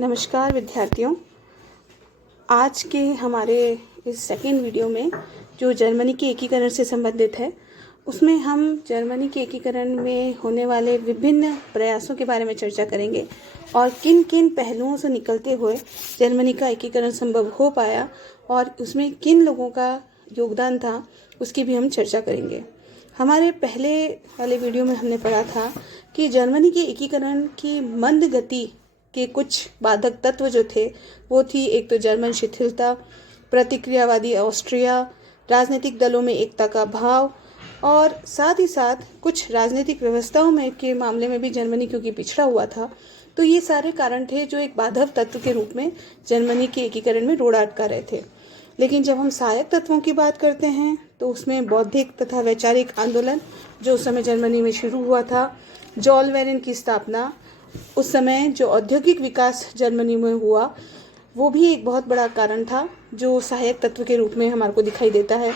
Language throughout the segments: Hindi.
नमस्कार विद्यार्थियों। आज के हमारे इस सेकेंड वीडियो में जो जर्मनी के एकीकरण से संबंधित है, उसमें हम जर्मनी के एकीकरण में होने वाले विभिन्न प्रयासों के बारे में चर्चा करेंगे और किन किन पहलुओं से निकलते हुए जर्मनी का एकीकरण संभव हो पाया और उसमें किन लोगों का योगदान था, उसकी भी हम चर्चा करेंगे। हमारे पहले वाले वीडियो में हमने पढ़ा था कि जर्मनी के एकीकरण की मंद गति के कुछ बाधक तत्व जो थे वो थी, एक तो जर्मन शिथिलता, प्रतिक्रियावादी ऑस्ट्रिया, राजनीतिक दलों में एकता का अभाव और साथ ही साथ कुछ राजनीतिक व्यवस्थाओं में के मामले में भी जर्मनी क्योंकि पिछड़ा हुआ था, तो ये सारे कारण थे जो एक बाधक तत्व के रूप में जर्मनी के एकीकरण में रोड़ा अटका रहे थे। लेकिन जब हम सहायक तत्वों की बात करते हैं तो उसमें बौद्धिक तथा वैचारिक आंदोलन जो उस समय जर्मनी में शुरू हुआ था, जॉलवेरन की स्थापना, उस समय जो औद्योगिक विकास जर्मनी में हुआ, वो भी एक बहुत बड़ा कारण था जो सहायक तत्व के रूप में हमारे को दिखाई देता है।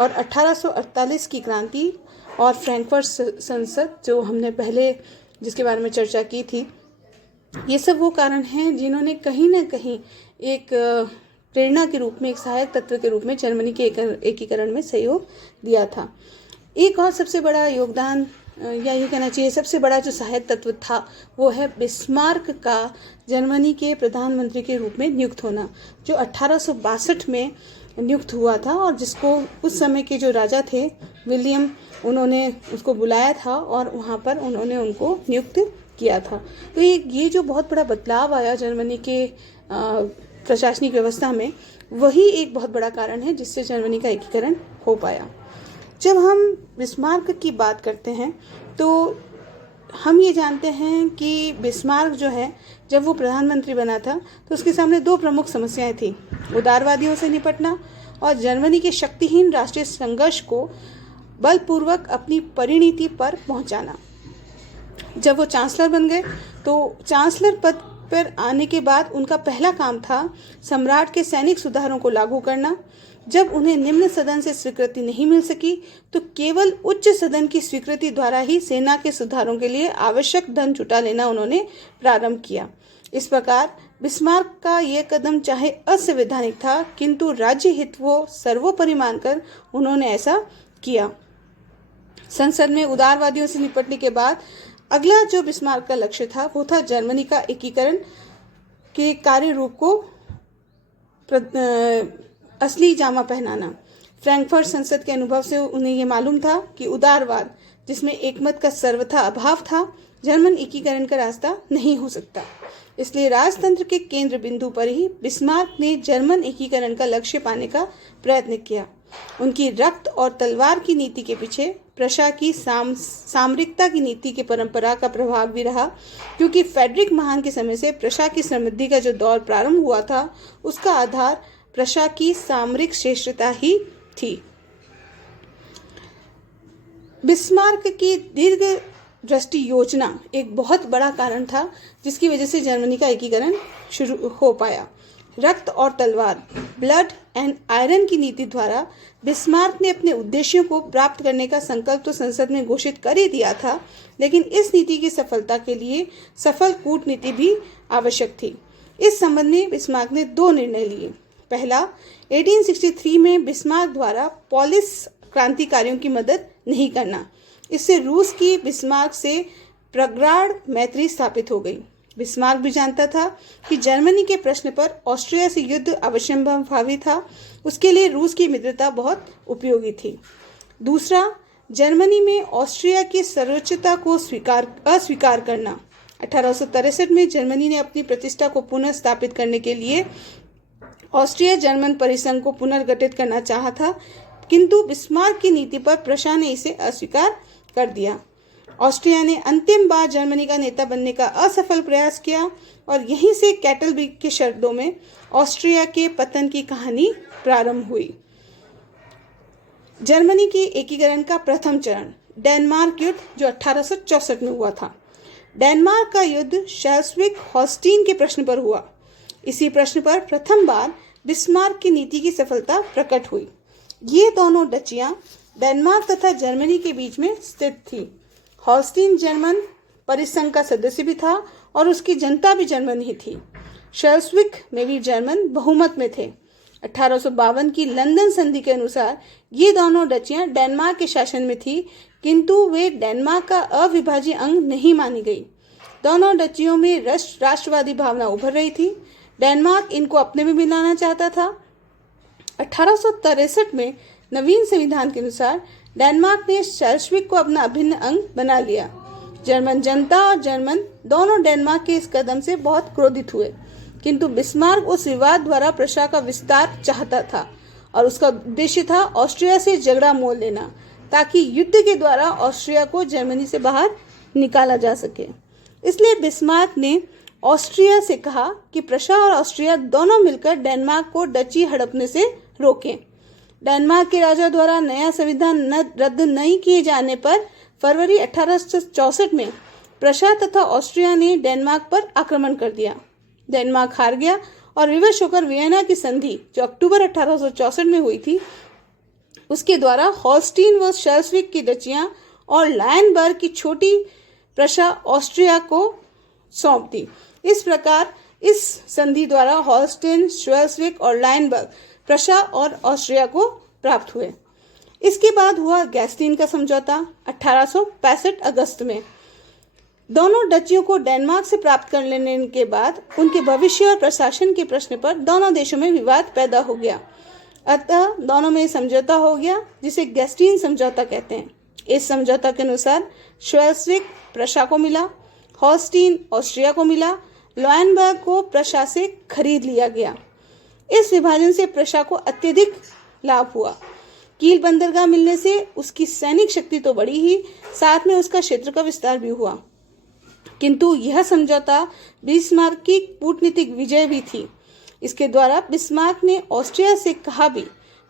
और 1848 की क्रांति और फ्रैंकफर्ट संसद जो हमने पहले जिसके बारे में चर्चा की थी, ये सब वो कारण हैं जिन्होंने कहीं ना कहीं एक प्रेरणा के रूप में, एक सहायक तत्व के रूप में जर्मनी के एकीकरण में सहयोग दिया था। एक और सबसे बड़ा योगदान, या ये कहना चाहिए सबसे बड़ा जो सहायक तत्व था, वो है बिस्मार्क का जर्मनी के प्रधानमंत्री के रूप में नियुक्त होना, जो 1862 में नियुक्त हुआ था और जिसको उस समय के जो राजा थे विलियम, उन्होंने उसको बुलाया था और वहाँ पर उन्होंने उनको नियुक्त किया था। तो ये जो बहुत बड़ा बदलाव आया जर्मनी के प्रशासनिक व्यवस्था में, वही एक बहुत बड़ा कारण है जिससे जर्मनी का एकीकरण हो पाया। जब हम बिस्मार्क की बात करते हैं तो हम ये जानते हैं कि बिस्मार्क जो है, जब वो प्रधानमंत्री बना था तो उसके सामने दो प्रमुख समस्याएं थी, उदारवादियों से निपटना और जर्मनी के शक्तिहीन राष्ट्रीय संघर्ष को बलपूर्वक अपनी परिणति पर पहुंचाना। जब वो चांसलर बन गए तो चांसलर पद पर आने के बाद उनका पहला काम था सम्राट के सैनिक सुधारों को लागू करना। जब उन्हें निम्न सदन से स्वीकृति नहीं मिल सकी तो केवल उच्च सदन की स्वीकृति द्वारा ही सेना के सुधारों के लिए आवश्यक धन जुटा लेना उन्होंने प्रारंभ किया। इस प्रकार बिस्मार्क का यह कदम चाहे असंवैधानिक था, किंतु राज्य हित वो सर्वोपरि मानकर उन्होंने ऐसा किया। संसद में उदारवादियों से निपटने के बाद अगला जो बिस्मार्क का लक्ष्य था वो था जर्मनी का एकीकरण के कार्य रूप को असली जामा पहनाना। फ्रैंकफर्ट संसद के अनुभव से उन्हें ये मालूम था कि उदारवाद, जिसमें एकमत का सर्वथा अभाव था, जर्मन एकीकरण का रास्ता नहीं हो सकता। इसलिए राजतंत्र के केंद्र बिंदु पर ही बिस्मार्क ने जर्मन एकीकरण का लक्ष्य पाने का प्रयत्न किया। उनकी रक्त और तलवार की नीति के पीछे प्रशा की सामरिकता की नीति की परंपरा का प्रभाव भी रहा, क्योंकि फ्रेडरिक महान के समय से प्रशा की समृद्धि का जो दौर प्रारंभ हुआ था, उसका आधार प्रशा की सामरिक श्रेष्ठता ही थी। बिस्मार्क की दीर्घ दृष्टि योजना एक बहुत बड़ा कारण था जिसकी वजह से जर्मनी का एकीकरण शुरू हो पाया। रक्त और तलवार, ब्लड एंड आयरन की नीति द्वारा बिस्मार्क ने अपने उद्देश्यों को प्राप्त करने का संकल्प तो संसद में घोषित कर ही दिया था, लेकिन इस नीति की सफलता के लिए सफल कूटनीति भी आवश्यक थी। इस संबंध में बिस्मार्क ने दो निर्णय लिए। पहला, 1863 में बिस्मार्क द्वारा पोलिश क्रांतिकारियों की मदद नहीं करना। इससे रूस की बिस्मार्क से प्रगाढ़ मैत्री स्थापित हो गई। बिस्मार्क भी जानता था कि जर्मनी के प्रश्न पर ऑस्ट्रिया से युद्ध अवश्यंभावी था, उसके लिए रूस की मित्रता बहुत उपयोगी थी। दूसरा, जर्मनी में ऑस्ट्रिया की सर्वोच्चता को अस्वीकार करना। 1863 में जर्मनी ने अपनी प्रतिष्ठा को पुनः स्थापित करने के लिए ऑस्ट्रिया जर्मन परिसंघ को पुनर्गठित करना चाहा था, किंतु बिस्मार्क की नीति पर प्रशा ने इसे अस्वीकार कर दिया। ऑस्ट्रिया ने अंतिम बार जर्मनी का नेता बनने का असफल प्रयास किया और यहीं से कैटलबर्ग के शब्दों में ऑस्ट्रिया के पतन की कहानी प्रारंभ हुई। जर्मनी के एकीकरण का प्रथम चरण डेनमार्क युद्ध, जो 1864 में हुआ था। डेनमार्क का युद्ध शेल्सविक हॉस्टीन के प्रश्न पर हुआ। इसी प्रश्न पर प्रथम बार बिस्मार्क की नीति की सफलता प्रकट हुई। ये दोनों डचियां डेनमार्क तथा जर्मनी के बीच में स्थित थी। हॉस्टीन जर्मन परिसंघ का सदस्य भी था और उसकी जनता भी जर्मन ही थी। शेल्स्विक में भी जर्मन बहुमत में थे। 1852 की लंदन संधि के अनुसार ये दोनों डचियां डेनमार्क के शासन में थी, किंतु वे डेनमार्क का अविभाज्य अंग नहीं मानी गई। दोनों डचियों में राष्ट्रवादी भावना उभर रही थी। डेनमार्क इनको अपने में मिलाना चाहता था। 1863 में नवीन संविधान के अनुसार डेनमार्क ने शेल्स्विक को अपना अभिन्न अंग बना लिया। जर्मन जनता और जर्मन दोनों डेनमार्क के इस कदम से बहुत क्रोधित हुए, किंतु बिस्मार्क उस विवाद द्वारा प्रशा का विस्तार चाहता था और उसका उद्देश्य था ऑस्ट्रिया से झगड़ा मोल लेना, ताकि युद्ध के द्वारा ऑस्ट्रिया को जर्मनी से बाहर निकाला जा सके। इसलिए बिस्मार्क ने ऑस्ट्रिया से कहा कि प्रशा और ऑस्ट्रिया दोनों मिलकर डेनमार्क को डची हड़पने से रोकें। डेनमार्क के राजा द्वारा नया संविधान रद्द नहीं किए जाने पर फरवरी 1864 में प्रशा तथा ऑस्ट्रिया ने डेनमार्क पर आक्रमण कर दिया। डेनमार्क हार गया और विवश होकर वियना की संधि, जो अक्टूबर 1864 में हुई थी, उसके द्वारा हॉलस्टीन व शेल्स्विक की डचियां और लायनबर्ग की छोटी प्रशा ऑस्ट्रिया को सौंप दी। इस प्रकार इस संधि द्वारा हॉलस्टीन, शेल्स्विक और लायनबर्ग प्रशा और ऑस्ट्रिया को प्राप्त हुए। इसके बाद हुआ गैस्टीन का समझौता 1865 अगस्त में। दोनों डचियों को डेनमार्क से प्राप्त कर लेने के बाद उनके भविष्य और प्रशासन के प्रश्न पर दोनों देशों में विवाद पैदा हो गया। अतः दोनों में समझौता हो गया, जिसे गैस्टीन समझौता कहते हैं। इस समझौता के अनुसार शेल्स्विक प्रशा को मिला, हॉलस्टीन ऑस्ट्रिया को मिला, लायनबर्ग को प्रशा से खरीद लिया गया। इस विभाजन से प्रशा को अत्यधिक लाभ हुआ। कील बंदरगाह मिलने से उसकी सैनिक शक्ति तो बढ़ी ही, साथ में उसका क्षेत्र का विस्तार भी हुआ। किंतु यह समझौता बिस्मार्क की कूटनीतिक विजय भी थी। इसके द्वारा बिस्मार्क ने ऑस्ट्रिया से कहा भी,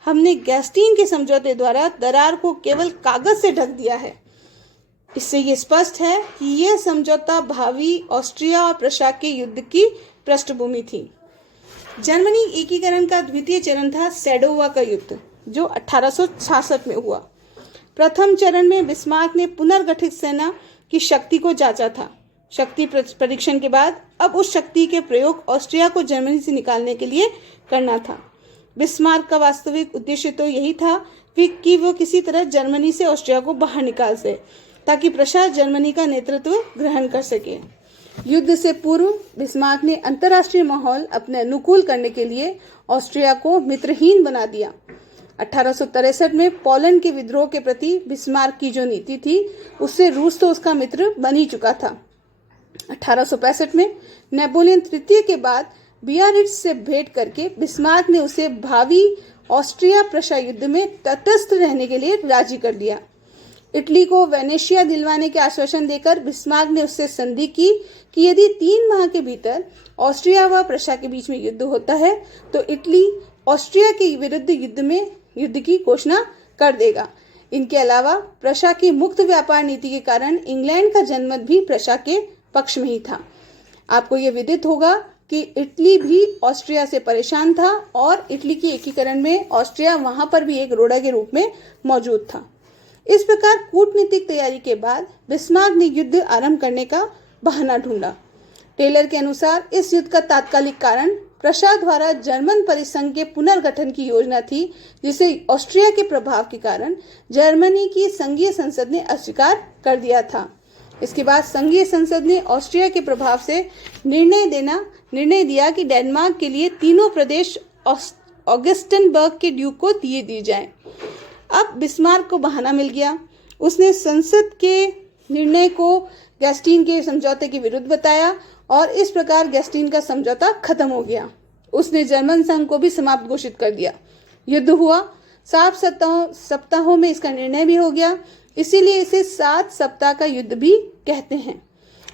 हमने गैस्टीन के समझौते द्वारा दरार को केवल कागज से ढक दिया है। इससे ये स्पष्ट है कि यह समझौता भावी ऑस्ट्रिया और प्रशा के युद्ध की पृष्ठभूमि थी। जर्मनी एकीकरण का द्वितीय चरण था सैडोवा का युद्ध, जो 1866 में हुआ। प्रथम चरण में बिस्मार्क ने पुनर्गठित सेना की शक्ति को जांचा था। शक्ति परीक्षण के बाद अब उस शक्ति के प्रयोग ऑस्ट्रिया को जर्मनी से निकालने के लिए करना था। बिस्मार्क का वास्तविक उद्देश्य तो यही था कि वो किसी तरह जर्मनी से ऑस्ट्रिया को बाहर निकाल सके, ताकि प्रशा जर्मनी का नेतृत्व ग्रहण कर सके। युद्ध से पूर्व बिस्मार्क ने अंतर्राष्ट्रीय माहौल अपने अनुकूल करने के लिए ऑस्ट्रिया को मित्रहीन बना दिया। 1863 में पोलैंड के विद्रोह के प्रति बिस्मार्क की जो नीति थी, उससे रूस तो उसका मित्र बन ही चुका था। 1865 में नेपोलियन तृतीय के बाद बियारिट्ज से भेंट करके बिस्मार्क ने उसे भावी ऑस्ट्रिया प्रशा युद्ध में तटस्थ रहने के लिए राजी कर दिया। इटली को वेनेशिया दिलवाने के आश्वासन देकर बिस्मार्क ने उससे संधि की कि यदि 3 माह के भीतर ऑस्ट्रिया व प्रशा के बीच में युद्ध होता है तो इटली ऑस्ट्रिया के विरुद्ध युद्ध की घोषणा कर देगा। इनके अलावा प्रशा की मुक्त व्यापार नीति के कारण इंग्लैंड का जनमत भी प्रशा के पक्ष में ही था। आपको ये विदित होगा कि इटली भी ऑस्ट्रिया से परेशान था और इटली के एकीकरण में ऑस्ट्रिया वहां पर भी एक रोड़ा के रूप में मौजूद था। इस प्रकार कूटनीतिक तैयारी के बाद बिस्मार्क ने युद्ध आरंभ करने का बहाना ढूंढा। टेलर के अनुसार इस युद्ध का तात्कालिक कारण प्रशा द्वारा जर्मन परिसंघ के पुनर्गठन की योजना थी, जिसे ऑस्ट्रिया के प्रभाव के कारण जर्मनी की संघीय संसद ने अस्वीकार कर दिया था। इसके बाद संघीय संसद ने ऑस्ट्रिया के प्रभाव से निर्णय दिया कि डेनमार्क के लिए 3 प्रदेश ऑगस्टनबर्ग के ड्यूक को दिए जाएं। अब बिस्मार्क को बहाना मिल गया। उसने संसद के निर्णय को गैस्टीन के समझौते के विरुद्ध बताया और इस प्रकार गैस्टीन का समझौता खत्म हो गया। उसने जर्मन संघ को भी समाप्त घोषित कर दिया। युद्ध हुआ। 7 सप्ताहों में इसका निर्णय भी हो गया, इसीलिए इसे 7 सप्ताह का युद्ध भी कहते हैं।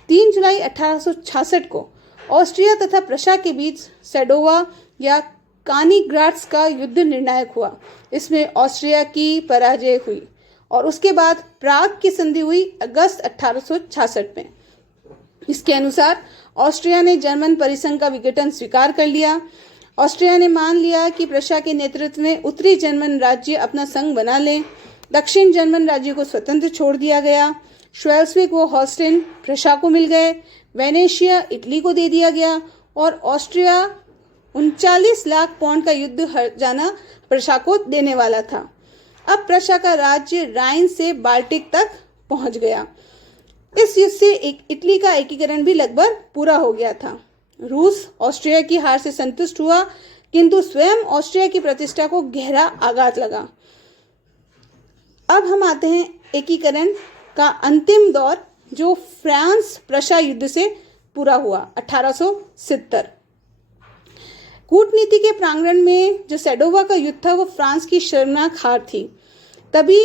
3 जुलाई 1866 को ऑस्ट्रिया तथा प्रशा के बीच सैडोवा या कानिग्राट्स का युद्ध निर्णायक हुआ। इसमें ऑस्ट्रिया की पराजय हुई और उसके बाद प्राग की संधि हुई अगस्त 1866 में। इसके अनुसार ऑस्ट्रिया ने जर्मन परिसंघ का विघटन स्वीकार कर लिया। ऑस्ट्रिया ने मान लिया कि प्रशा के नेतृत्व में उत्तरी जर्मन राज्य अपना संघ बना लें। दक्षिण जर्मन राज्य को स्वतंत्र छोड़ दिया गया। शेल्स्विक व हॉलस्टीन प्रशा को मिल गए। वेनेशिया इटली को दे दिया गया और ऑस्ट्रिया 39 लाख पाउंड का युद्ध हर जाना प्रशा को देने वाला था। अब प्रशा का राज्य राइन से बाल्टिक तक पहुंच गया। इस युद्ध से इटली का एकीकरण भी लगभग पूरा हो गया था। रूस ऑस्ट्रिया की हार से संतुष्ट हुआ, किंतु स्वयं ऑस्ट्रिया की प्रतिष्ठा को गहरा आघात लगा। अब हम आते हैं एकीकरण का अंतिम दौर, जो फ्रांस प्रशा युद्ध से पूरा हुआ 1870। कूटनीति के प्रांगण में जो सेडोवा का युद्ध था वो फ्रांस की शर्मनाक हार थी। तभी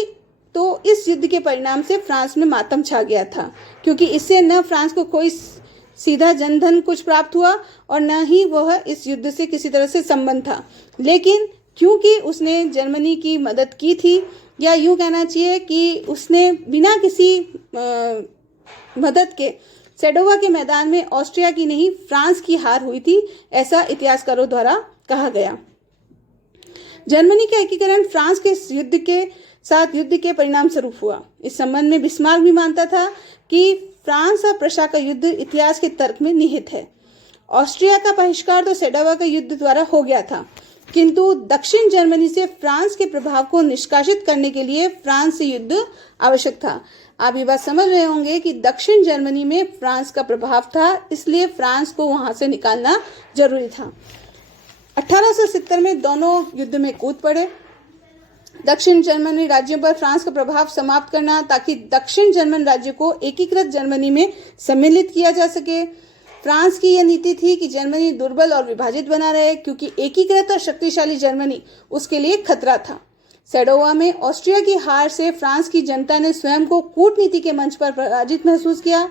तो इस युद्ध के परिणाम से फ्रांस में मातम छा गया था, क्योंकि इससे न फ्रांस को कोई सीधा जनधन कुछ प्राप्त हुआ और न ही वह इस युद्ध से किसी तरह से संबंध था। लेकिन क्योंकि उसने जर्मनी की मदद की थी, या यूँ कहना चाहिए कि उसने बिना किसी मदद के सेडोवा के मैदान में ऑस्ट्रिया की नहीं फ्रांस की हार हुई थी, ऐसा इतिहासकारों द्वारा कहा गया। जर्मनी का एकीकरण फ्रांस के युद्ध के साथ युद्ध के परिणाम स्वरूप हुआ। इस संबंध में बिस्मार्क भी मानता था कि फ्रांस और प्रशा का युद्ध इतिहास के तर्क में निहित है। ऑस्ट्रिया का बहिष्कार तो सेडोवा का युद्ध द्वारा हो गया था, किंतु दक्षिण जर्मनी से फ्रांस के प्रभाव को निष्कासित करने के लिए फ्रांस से युद्ध आवश्यक था। आप ये बात समझ रहे होंगे कि दक्षिण जर्मनी में फ्रांस का प्रभाव था, इसलिए फ्रांस को वहां से निकालना जरूरी था। 1870 में दोनों युद्ध में कूद पड़े। दक्षिण जर्मनी राज्यों पर फ्रांस का प्रभाव समाप्त करना, ताकि दक्षिण जर्मन राज्य को एकीकृत जर्मनी में सम्मिलित किया जा सके। फ्रांस की यह नीति थी कि जर्मनी दुर्बल और विभाजित बना रहे, क्योंकि एकीकृत और शक्तिशाली जर्मनी उसके लिए खतरा था। सेडोवा में ऑस्ट्रिया की हार से फ्रांस की जनता ने स्वयं को कूटनीति के मंच पर पराजित महसूस किया।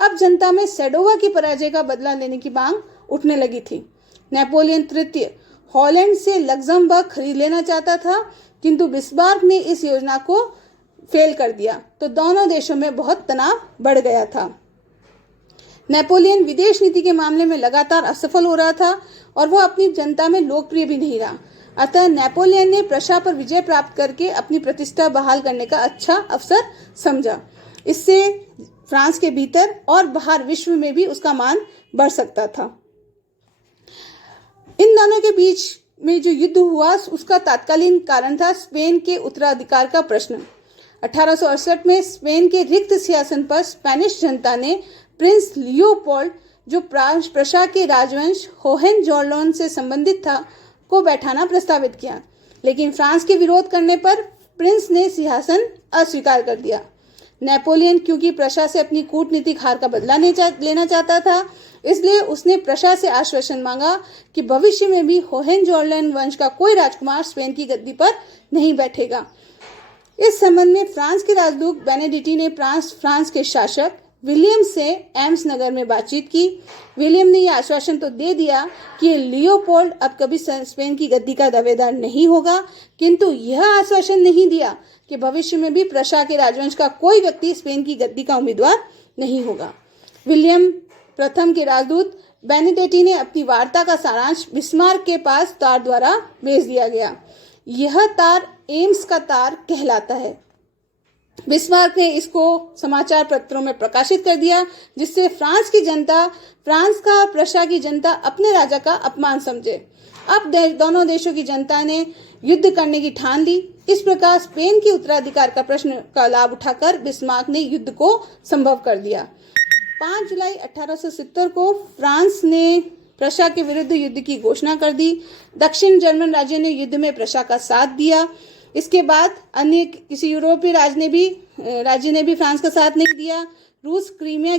अब जनता में सेडोवा की पराजय का बदला लेने की मांग उठने लगी थी। नेपोलियन तृतीय हॉलैंड से लग्जमबर्ग खरीद लेना चाहता था, किंतु बिस्मार्क ने इस योजना को फेल कर दिया, तो दोनों देशों में बहुत तनाव बढ़ गया था। नेपोलियन विदेश नीति के मामले में लगातार असफल हो रहा था और वह अपनी जनता में लोकप्रिय भी नहीं रहा। अतः नेपोलियन ने प्रशा पर विजय प्राप्त करके अपनी प्रतिष्ठा बहाल करने का अच्छा अवसर समझा। इससे फ्रांस के भीतर और बाहर विश्व में भी उसका मान बढ़ सकता था। इन दोनों के बीच में जो युद्ध हुआ उसका तत्कालीन कारण था स्पेन के उत्तराधिकार का प्रश्न। 1868 में स्पेन के रिक्त सिंहासन पर स्पेनिश जनता ने प्रिंस लियोपोल्ड, जो प्रशा के राजवंश होहेनजोलर्न से संबंधित था, को बैठाना प्रस्तावित किया। लेकिन फ्रांस के विरोध करने पर प्रिंस ने सिंहासन अस्वीकार कर दिया। नेपोलियन क्योंकि प्रशा से अपनी कूटनीतिक हार का बदला लेना चाहता था, इसलिए उसने प्रशा से आश्वासन मांगा कि भविष्य में भी होहेनजोलर्न वंश का कोई राजकुमार स्पेन की गद्दी पर नहीं बैठेगा। इस संबंध में फ्रांस के राजदूत बेनेडिक्ट ने फ्रांस के शासक विलियम से एम्स नगर में बातचीत की। विलियम ने यह आश्वासन तो दे दिया कि लियोपोल्ड अब कभी स्पेन की गद्दी का दावेदार नहीं होगा, किंतु यह आश्वासन नहीं दिया कि भविष्य में भी प्रशा के राजवंश का कोई व्यक्ति स्पेन की गद्दी का उम्मीदवार नहीं होगा। विलियम प्रथम के राजदूत बेनेडिक्ट ने अपनी वार्ता का सारांश बिस्मार्क के पास तार द्वारा भेज दिया गया। यह तार एम्स का तार कहलाता है। बिस्मार्क ने इसको समाचार पत्रों में प्रकाशित कर दिया, जिससे फ्रांस की जनता, फ्रांस का प्रशा की जनता अपने राजा का अपमान समझे। अब दोनों देशों की जनता ने युद्ध करने की ठान ली। इस प्रकार स्पेन के उत्तराधिकार का प्रश्न का लाभ उठाकर बिस्मार्क ने युद्ध को संभव कर दिया। 5 जुलाई 1870 को फ्रांस ने प्रशा के विरुद्ध युद्ध की घोषणा कर दी। दक्षिण जर्मन राज्य ने युद्ध में प्रशा का साथ दिया। इसके बाद अन्य किसी यूरोपीय राज्य ने भी फ्रांस का साथ नहीं दिया। रूस क्रीमिया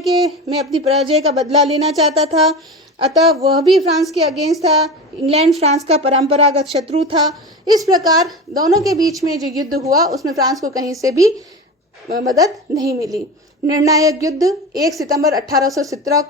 में अपनी पराजय का बदला लेना चाहता था, अतः वह भी फ्रांस के अगेंस्ट था। इंग्लैंड फ्रांस का परंपरागत शत्रु था। इस प्रकार दोनों के बीच में जो युद्ध हुआ उसमें फ्रांस को कहीं से भी मदद नहीं मिली। निर्णायक युद्ध 1 सितंबर 1870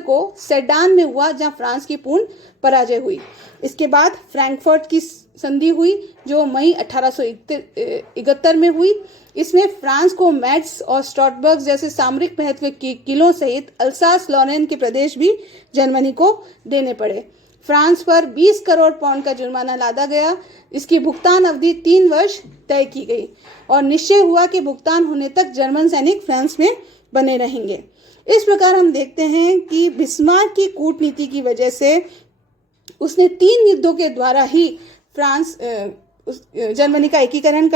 को सेडान में हुआ, जहां फ्रांस की पूर्ण पराजय हुई। इसके बाद फ्रैंकफर्ट की संधि हुई, जो मई 1871 में हुई। इसमें फ्रांस को मैट्स और स्ट्रासबर्ग जैसे सामरिक महत्व के किलों सहित अल्सास लॉरेन के प्रदेश भी जर्मनी को देने पड़े। फ्रांस पर 20 करोड़ पाउंड का जुर्माना लादा गया। इसकी भुगतान अवधि 3 वर्ष तय की गई और निश्चय हुआ कि भुगतान होने तक जर्मन सैनिक फ्रांस में बने रहेंगे। इस प्रकार हम देखते हैं कि बिस्मार्क की कूटनीति की वजह से उसने 3 युद्धों के द्वारा ही जर्मनी का एकीकरण कर